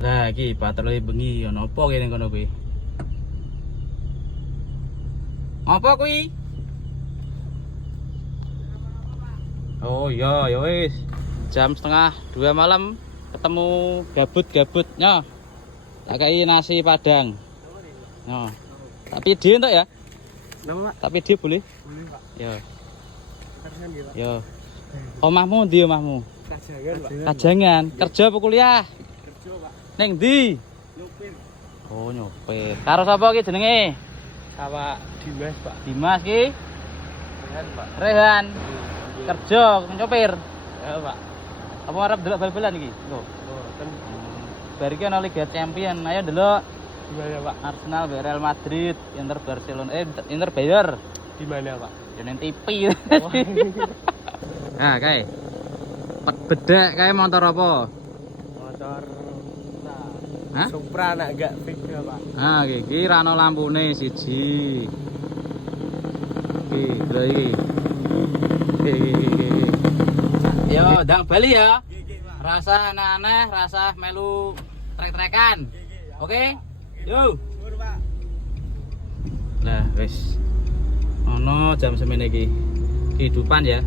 Lah iki patroli bengi ana apa kene kono kuwi? Apa kuwi? Oh iya ya wis. Jam setengah 2 malam ketemu gabut-gabutnya. Tak kei nasi padang. Nah. Tapi dia entuk ya? Kenapa, Pak? Tapi dia boleh? Boleh, Pak. Ya. Kajangan dia, Pak. Ya. Omahmu ndi omahmu? Kajangan, Pak. Kajangan. Kerja apa kuliah? Kerja, Pak. Ning ndi? Nyopir. Oh, nyopir. Karo sapa ki jenenge? Sama Dimas, Pak. Dimas ki? Rehan, Pak. Rehan. Kerja nyopir. Ya, Pak. Apa arep delok bal-balan iki? Lho. Oh, kan Bar iki ana Liga Champion. Ayo delok gimana, Pak? Arsenal Real Madrid, Inter Barcelona, Inter Bayer. Di mana, Pak? Jeneng TV. Nah, kae. Bedek kae motor apa? Motor Hah? Supra nak gak Vega, Pak. Ah, iki ra ono lampune siji. Iki, lho iki. Yo, ndang bali ya. Rasa aneh-aneh, rasa melu trek-trekan. Oke? Yo. Nah, wis. Ono jam semene iki. Kehidupan ya.